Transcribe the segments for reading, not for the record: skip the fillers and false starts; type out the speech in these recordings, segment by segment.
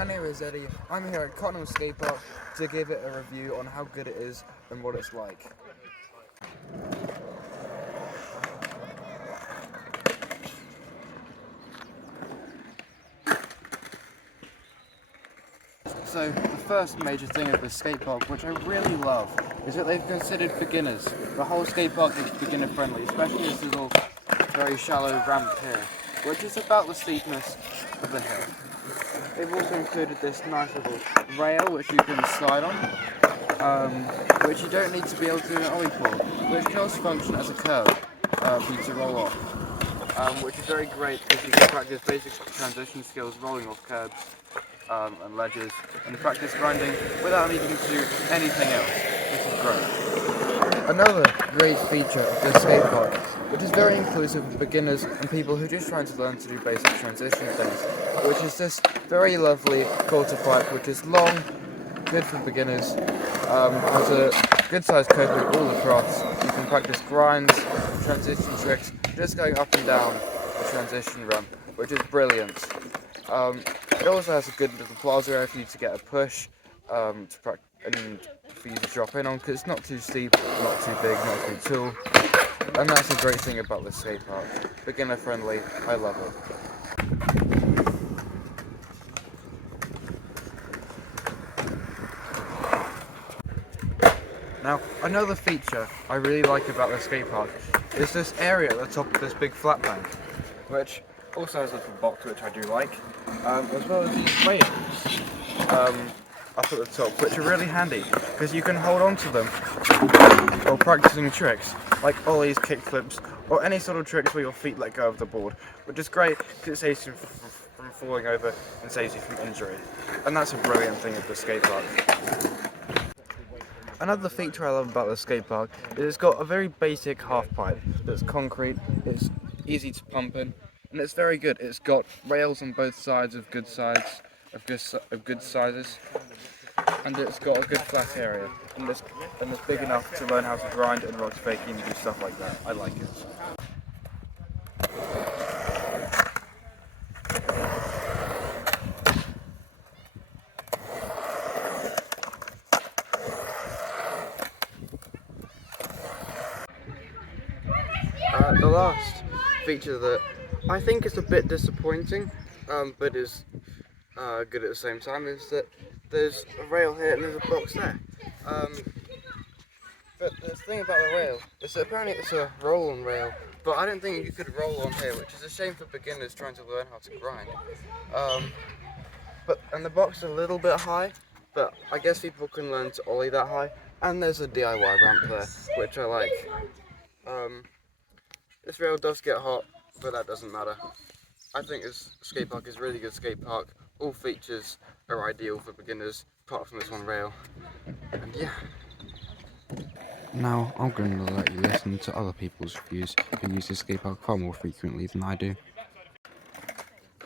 my name is Eddie. I'm here at Cottenham Skatepark to give it a review on how good it is and what it's like. So the first major thing of the skatepark, which I really love, is that they've considered beginners. The whole skatepark is beginner friendly, especially this little very shallow ramp here, which is about the steepness of the hill. They've also included this nice little rail which you can slide on, which you don't need to be able to do an ollie for, which can also function as a curb for you to roll off, which is very great because you can practice basic transition skills rolling off curbs and ledges, and practice grinding without needing to do anything else, which is great. Another great feature of this skatepark, which is very inclusive of beginners and people who are just trying to learn to do basic transition things, which is this very lovely quarter pipe, which is long, good for beginners, has a good sized coping all across. You can practice grinds, transition tricks, just going up and down the transition ramp, which is brilliant. It also has a good little plaza area for you to get a push and for you to drop in on, because it's not too steep, not too big, not too tall, and that's a great thing about this skate park. Beginner friendly, I love it. Now, another feature I really like about the skate park is this area at the top of this big flat bank, which also has a little box which I do like, as well as these rails up at the top, which are really handy because you can hold on to them while practicing tricks like ollies, kickflips, or any sort of tricks where your feet let go of the board, which is great because it saves you from falling over and saves you from injury. And that's a brilliant thing of the skate park. Another feature I love about the skate park is it's got a very basic half pipe that's concrete, it's easy to pump in, and it's very good. It's got rails on both sides of good sizes, and it's got a good flat area, and it's big enough to learn how to grind and rock faking and do stuff like that. I like it. The last feature that I think is a bit disappointing, but is good at the same time, is that there's a rail here and there's a box there. But the thing about the rail is that apparently it's a roll-on rail, but I don't think you could roll on here, which is a shame for beginners trying to learn how to grind. And the box is a little bit high, but I guess people can learn to ollie that high. And there's a DIY ramp there, which I like. This rail does get hot, but that doesn't matter. I think this skate park is a really good skate park. All features are ideal for beginners, apart from this one rail. And yeah. Now I'm going to let you listen to other people's reviews who use this skate park far more frequently than I do.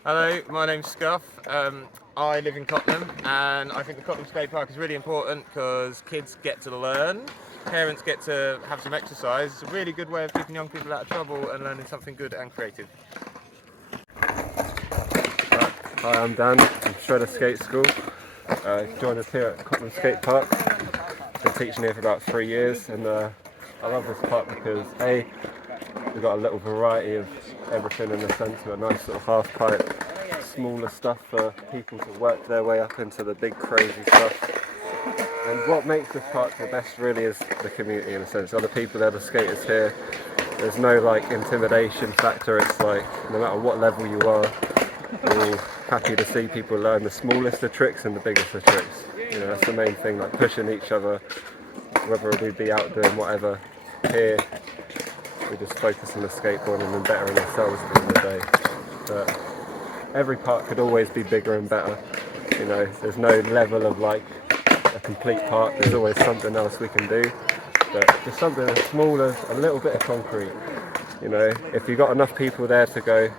Hello, my name's Scuff. I live in Cottenham, and I think the Cottenham skate park is really important because kids get to learn, parents get to have some exercise. It's a really good way of keeping young people out of trouble and learning something good and creative. Hi, I'm Dan from Shredder Skate School. Joined us here at Cottenham Skate Park. Been teaching here for about 3 years, and I love this park because A, we've got a little variety of everything in the centre, a nice little half pipe, smaller stuff for people to work their way up into the big crazy stuff. And what makes this park the best really is the community in a sense. Other people, they're the skaters here. There's no like intimidation factor. It's like no matter what level you are, we're all happy to see people learn the smallest of tricks and the biggest of tricks. You know, that's the main thing, like pushing each other, whether we be out doing whatever. Here, we just focus on the skateboarding and bettering ourselves at the end of the day. But every park could always be bigger and better. You know, there's no level of like a complete park. There's always something else we can do. But just something as small as a little bit of concrete. You know, if you've got enough people there to go,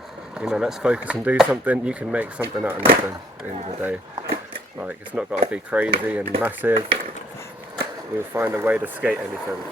you know, let's focus and do something, you can make something out of nothing at the end of the day. Like, it's not got to be crazy and massive. We'll find a way to skate anything.